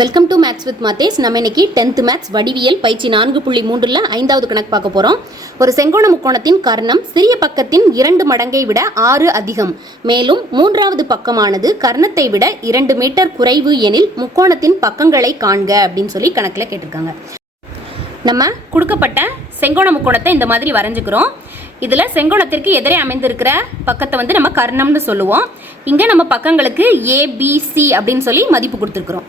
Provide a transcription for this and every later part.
Welcome to maths with மாத்தேஸ் நம்ம இன்னைக்கு டென்த் மேத்ஸ் வடிவியல் பயிற்சி நான்கு புள்ளி மூன்றில் ஐந்தாவது கணக்கு பார்க்க போகிறோம் ஒரு செங்கோண முக்கோணத்தின் கர்ணம் சிறிய பக்கத்தின் இரண்டு மடங்கை விட ஆறு அதிகம். மேலும் மூன்றாவது பக்கமானது கர்ணத்தை விட இரண்டு மீட்டர் குறைவு எனில் முக்கோணத்தின் பக்கங்களை காண்க அப்படின்னு சொல்லி கணக்கில் கேட்டிருக்காங்க. நம்ம கொடுக்கப்பட்ட செங்கோண முக்கோணத்தை இந்த மாதிரி வரைஞ்சிக்கிறோம். இதில் செங்கோணத்திற்கு எதிரே அமைந்திருக்கிற பக்கத்தை வந்து நம்ம கர்ணம்னு சொல்லுவோம். இங்கே நம்ம பக்கங்களுக்கு ஏபிசி அப்படின்னு சொல்லி மதிப்பு கொடுத்துருக்குறோம்.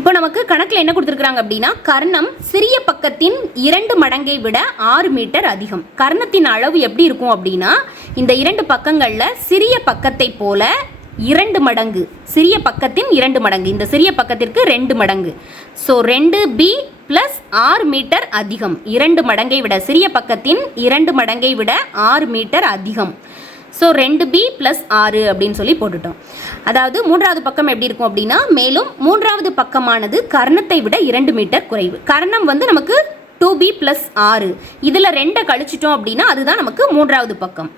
இப்போ நமக்கு கணக்கில் என்ன கொடுத்துருக்குறாங்க அப்படின்னா கர்ணம் சிறிய பக்கத்தின் இரண்டு மடங்கை விட ஆறு மீட்டர் அதிகம். கர்ணத்தின் அளவு எப்படி இருக்கும் அப்படின்னா இந்த இரண்டு பக்கங்களில் சிறிய பக்கத்தை போல இரண்டு மடங்கு சிறிய பக்கத்தின் இரண்டு மடங்கு இந்த சிறிய பக்கத்திற்கு ரெண்டு மடங்கு. ஸோ ரெண்டு பி பிளஸ் ஆறு மீட்டர் அதிகம். இரண்டு மடங்கை விட சிறிய பக்கத்தின் இரண்டு மடங்கை விட ஆறு மீட்டர் அதிகம். ஸோ ரெண்டு பி ப்ளஸ் ஆறு அப்படின்னு சொல்லி போட்டுட்டோம். அதாவது மூன்றாவது பக்கம் எப்படி இருக்கும் அப்படின்னா மேலும் மூன்றாவது பக்கமானது கர்ணத்தை விட இரண்டு மீட்டர் குறைவு. கர்ணம் வந்து நமக்கு டூ பி ப்ளஸ் ஆறு இதில் ரெண்டை கழிச்சிட்டோம் அப்படின்னா அதுதான் நமக்கு மூன்றாவது பக்கம்.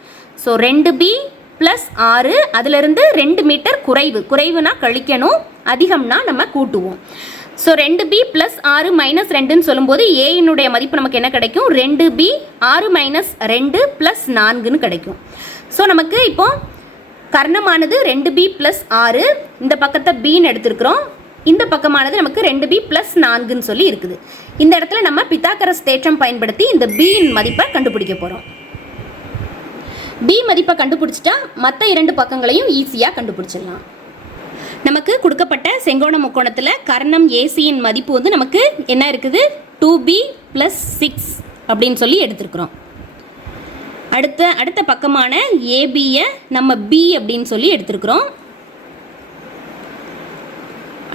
ஸோ ரெண்டு பி ப்ளஸ் ஆறு அதிலிருந்து ரெண்டு மீட்டர் குறைவு. குறைவுனா கழிக்கணும் அதிகம்னா நம்ம கூட்டுவோம். ஸோ ரெண்டு பி ப்ளஸ் ஆறு மைனஸ் ரெண்டுன்னு சொல்லும்போது ஏயினுடைய மதிப்பு நமக்கு என்ன கிடைக்கும்? ரெண்டு பி ஆறு மைனஸ் ரெண்டு ப்ளஸ் நான்குன்னு கிடைக்கும். ஸோ நமக்கு இப்போ கர்ணமானது ரெண்டு பி ப்ளஸ் ஆறு இந்த பக்கத்தை பின்னு எடுத்திருக்கிறோம். இந்த பக்கமானது நமக்கு ரெண்டு பி ப்ளஸ் நான்குன்னு சொல்லி இருக்குது. இந்த இடத்துல நம்ம பித்தாக்கரஸ் தேற்றம் பயன்படுத்தி இந்த பியின் மதிப்பை கண்டுபிடிக்க போகிறோம் பி மதிப்பை கண்டுபிடிச்சிட்டா மற்ற இரண்டு பக்கங்களையும் ஈஸியாக கண்டுபிடிச்சிடலாம். நமக்கு கொடுக்கப்பட்ட செங்கோண முக்கோணத்தில் கர்ணம் ஏசியின் மதிப்பு வந்து நமக்கு என்ன இருக்குது? டூ பி ப்ளஸ் சிக்ஸ் அப்படின்னு சொல்லி எடுத்திருக்கிறோம். அடுத்த அடுத்த பக்கமான ஏபியை நம்ம பி அப்படின்னு சொல்லி எடுத்திருக்கிறோம்.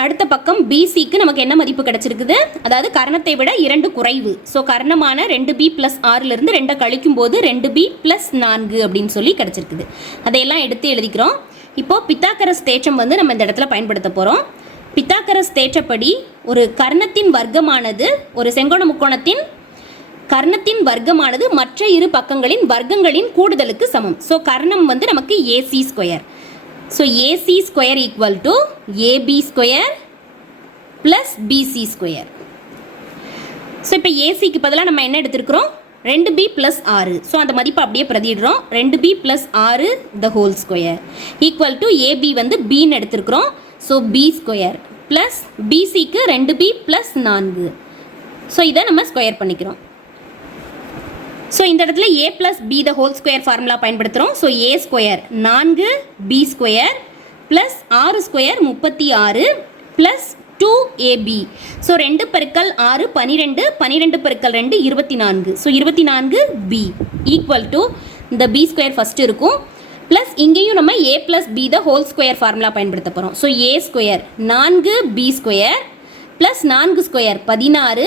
அடுத்த பக்கம் பிசிக்கு நமக்கு என்ன மதிப்பு கிடச்சிருக்குது? அதாவது கர்ணத்தை விட இரண்டு குறைவு. ஸோ கர்ணமான ரெண்டு பி ப்ளஸ் ஆறிலிருந்து ரெண்டை கழிக்கும் போது ரெண்டு பி ப்ளஸ் நான்கு அப்படின்னு சொல்லி கிடச்சிருக்குது. அதையெல்லாம் எடுத்து எழுதிக்கிறோம். இப்போது பித்தாக்கரஸ் தேற்றம் வந்து நம்ம இந்த இடத்துல பயன்படுத்த போகிறோம் பித்தாக்கரஸ் தேற்றப்படி ஒரு கர்ணத்தின் வர்க்கமானது ஒரு செங்கோண முக்கோணத்தின் கர்ணத்தின் வர்க்கமானது மற்ற இரு பக்கங்களின் வர்க்கங்களின் கூடுதலுக்கு சமம். ஸோ கர்ணம் வந்து நமக்கு AC square so AC square equal to AB square plus BC square so இப்போ ஏசிக்கு பதிலாக நம்ம என்ன எடுத்திருக்கிறோம்? ரெண்டு பி ப்ளஸ் ஆறு ஸோ அந்த மதிப்பை அப்படியே பிரதிடுறோம் ரெண்டு பி ப்ளஸ் ஆறு the whole square equal to AB வந்து பின்னு எடுத்திருக்கிறோம். ஸோ பி ஸ்கொயர் ப்ளஸ் பிசிக்கு ரெண்டு பி ப்ளஸ் நான்கு. ஸோ இதை நம்ம ஸ்கொயர் பண்ணிக்கிறோம். ஸோ இந்த இடத்துல A plus B the whole square formula பயன்படுத்துகிறோம் ஸோ ஏ ஸ்கொயர் நான்கு பி ஸ்கொயர் ப்ளஸ் ஆறு ஸ்கொயர் முப்பத்தி ஆறு ப்ளஸ் டூ ஏபி ஸோ ரெண்டு பெருக்கல் ஆறு பனிரெண்டு பனிரெண்டு பெருக்கல் ரெண்டு இருபத்தி நான்கு. ஸோ இருபத்தி நான்கு பி ஈக்குவல் டு இந்த பி ஸ்கொயர் ஃபஸ்ட்டு இருக்கும். ப்ளஸ் இங்கேயும் நம்ம A plus B the whole square formula பயன்படுத்த போகிறோம் ஸோ ஏ ஸ்கொயர் நான்கு பி ஸ்கொயர் ப்ளஸ் நான்கு ஸ்கொயர் பதினாறு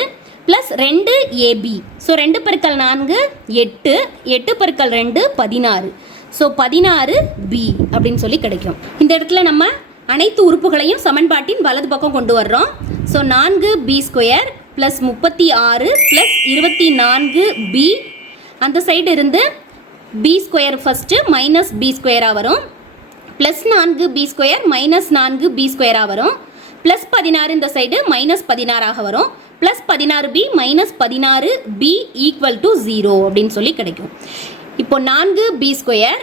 ப்ளஸ் ரெண்டு ஏபி ஸோ ரெண்டு பெருக்கல் நான்கு எட்டு. எட்டு பெருக்கல் ரெண்டு பதினாறு. ஸோ பதினாறு பி அப்படின்னு சொல்லி கிடைக்கும். இந்த இடத்துல நம்ம அனைத்து உறுப்புகளையும் சமன்பாட்டின் வலது பக்கம் கொண்டு வர்றோம். ஸோ நான்கு பி ஸ்கொயர் ப்ளஸ் முப்பத்தி ஆறு ப்ளஸ் இருபத்தி நான்கு பி அந்த சைடு இருந்து B square first minus B ஸ்கொயராக வரும். ப்ளஸ் நான்கு பி ஸ்கொயர் மைனஸ் நான்கு பி ஸ்கொயராக வரும். ப்ளஸ் பதினாறு இந்த சைடு மைனஸ் பதினாறாக வரும். ப்ளஸ் பதினாறு பி மைனஸ் பதினாறு பி ஈக்குவல் டு ஜீரோ அப்படின்னு சொல்லி கிடைக்கும். இப்போ நான்கு B square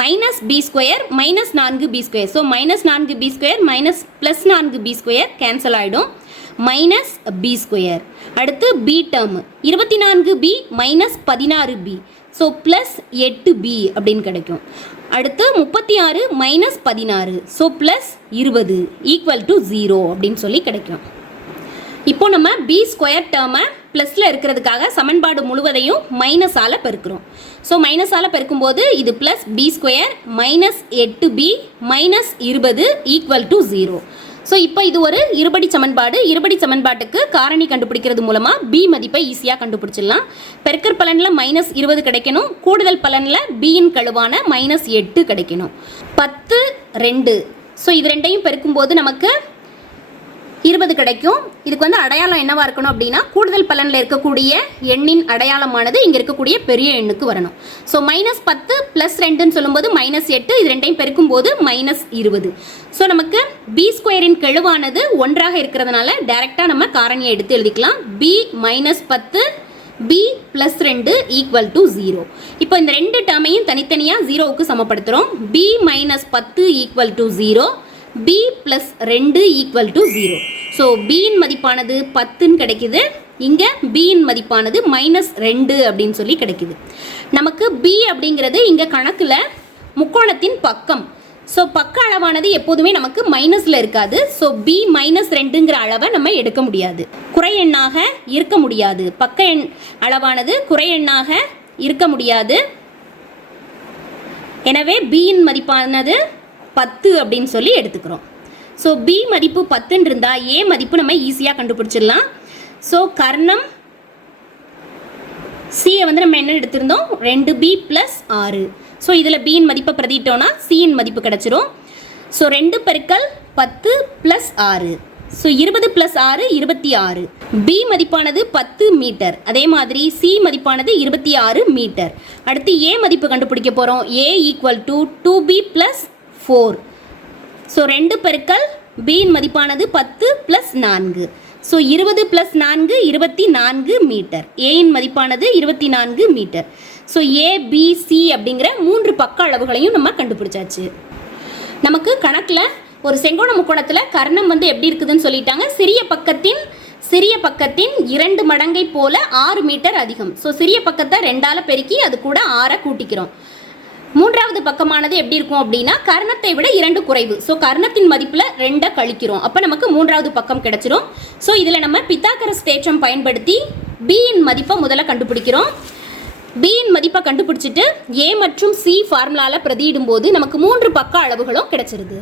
minus B square minus நான்கு பி ஸ்கொயர் ஸோ மைனஸ் நான்கு பி ஸ்கொயர் மைனஸ் ப்ளஸ் நான்கு பி ஸ்கொயர் கேன்சல் ஆகிடும் மைனஸ் பி ஸ்கொயர் அடுத்து பி டேர்ம் இருபத்தி நான்கு பி மைனஸ் பதினாறு பி ஸோ ப்ளஸ் எட்டு பி அப்படின்னு கிடைக்கும். அடுத்து முப்பத்தி ஆறு மைனஸ் பதினாறு. ஸோ ப்ளஸ் இருபது ஈக்குவல் டு ஜீரோ அப்படின்னு சொல்லி கிடைக்கும். இப்போ நம்ம பி ஸ்கொயர் டேர்மை ப்ளஸில் இருக்கிறதுக்காக சமன்பாடு முழுவதையும் மைனஸால் பெருக்கிறோம். ஸோ மைனஸால் பெருக்கும்போது இது ப்ளஸ் பி ஸ்கொயர் மைனஸ் எட்டு பி மைனஸ் இருபது ஈக்குவல் டு ஜீரோ ஸோ இப்போ இது ஒரு இருபடி சமன்பாடு. இருபடி சமன்பாட்டுக்கு காரணி கண்டுபிடிக்கிறது மூலமாக பி மதிப்பை ஈஸியாக கண்டுபிடிச்சிடலாம். பெருக்கர் பலனில் மைனஸ் இருபது கிடைக்கணும். கூடுதல் பலனில் பியின் கழுவான மைனஸ் எட்டு கிடைக்கணும். பத்து ரெண்டு. ஸோ இது ரெண்டையும் பெருக்கும்போது நமக்கு இருபது கிடைக்கும். இதுக்கு வந்து அடையாளம் என்னவா இருக்கணும் அப்படின்னா கூடுதல் பலனில் இருக்கக்கூடிய எண்ணின் அடையாளமானது இங்கே இருக்கக்கூடிய பெரிய எண்ணுக்கு வரணும். ஸோ மைனஸ் பத்து ப்ளஸ் ரெண்டுன்னு சொல்லும்போது மைனஸ் எட்டு இது ரெண்டையும் பெருக்கும் போது மைனஸ் இருபது. ஸோ நமக்கு பி ஸ்கொயரின் கெழுவானது ஒன்றாக இருக்கிறதுனால டைரெக்டாக நம்ம காரணியை எடுத்து எழுதிக்கலாம். பி மைனஸ் பத்து பி ப்ளஸ் ரெண்டு ஈக்குவல் டு ஜீரோ இப்போ இந்த ரெண்டு டேர்மையும் தனித்தனியாக ஜீரோவுக்கு சமப்படுத்துகிறோம் பி மைனஸ் பத்து equal to zero B plus ரெண்டு ஈக்குவல் டு ஜீரோ ஸோ பியின் மதிப்பானது பத்துன்னு கிடைக்கிது. இங்கே பியின் மதிப்பானது மைனஸ் ரெண்டு அப்படின்னு சொல்லி கிடைக்கிது. நமக்கு பி அப்படிங்கிறது இங்கே கணக்கில் முக்கோணத்தின் பக்கம். ஸோ பக்க அளவானது எப்போதுமே நமக்கு மைனஸில் இருக்காது. ஸோ பி மைனஸ் ரெண்டுங்கிற அளவை நம்ம எடுக்க முடியாது. குறை எண்ணாக இருக்க முடியாது. பக்க எண் அளவானது குறை எண்ணாக இருக்க முடியாது. எனவே பியின் மதிப்பானது பத்து அப்படின்னு சொல்லி எடுத்துக்கிறோம். ஸோ பி மதிப்பு பத்துன்னு இருந்தால் ஏ மதிப்பு நம்ம ஈஸியாக கண்டுபிடிச்சிடலாம். ஸோ கர்ணம் சியை வந்து நம்ம என்ன எடுத்திருந்தோம்? ரெண்டு பி ப்ளஸ் ஆறு. ஸோ இதில் பியின் மதிப்பை பிரதிட்டோம்னா சியின் மதிப்பு கிடச்சிரும். ஸோ ரெண்டு பெருக்கல் பத்து ப்ளஸ் ஆறு. ஸோ இருபது ப்ளஸ் ஆறு இருபத்தி ஆறு. பி மதிப்பானது பத்து மீட்டர். அதே மாதிரி சி மதிப்பானது இருபத்தி ஆறு மீட்டர். அடுத்து ஏ மதிப்பு கண்டுபிடிக்க போகிறோம் A equal to two B plus four so ரெண்டு பெருக்கல் பியின் மதிப்பானது பத்து ப்ளஸ் நான்கு. ஸோ இருபது ப்ளஸ் நான்கு இருபத்தி நான்கு மீட்டர் ஏயின் மதிப்பானது இருபத்தி நான்கு மீட்டர் ஸோ ஏபிசி அப்படிங்கிற மூன்று பக்க அளவுகளையும் நம்ம கண்டுபிடிச்சாச்சு. நமக்கு கணக்கில் ஒரு செங்கோண முக்கோணத்தில் கர்ணம் வந்து எப்படி இருக்குதுன்னு சொல்லிட்டாங்க. சிறிய பக்கத்தின் சிறிய பக்கத்தின் இரண்டு மடங்கை போல ஆறு மீட்டர் அதிகம். ஸோ சிறிய பக்கத்தை ரெண்டால பெருக்கி அது கூட ஆறை கூட்டிக்கிறோம். மூன்றாவது பக்கமானது எப்படி இருக்கும் அப்படின்னா கர்ணத்தை விட இரண்டு குறைவு. ஸோ கர்ணத்தின் மதிப்பில் ரெண்டை கழிக்கிறோம். அப்போ நமக்கு மூன்றாவது பக்கம் கிடைச்சிரும். ஸோ இதில் நம்ம பித்தாகரஸ் தேற்றம் பயன்படுத்தி பியின் மதிப்பை முதல்ல கண்டுபிடிக்கிறோம். பியின் மதிப்பை கண்டுபிடிச்சிட்டு ஏ மற்றும் சி ஃபார்முலாவில் பிரதியிடும் போது நமக்கு மூன்று பக்க அளவுகளும் கிடைச்சிருது.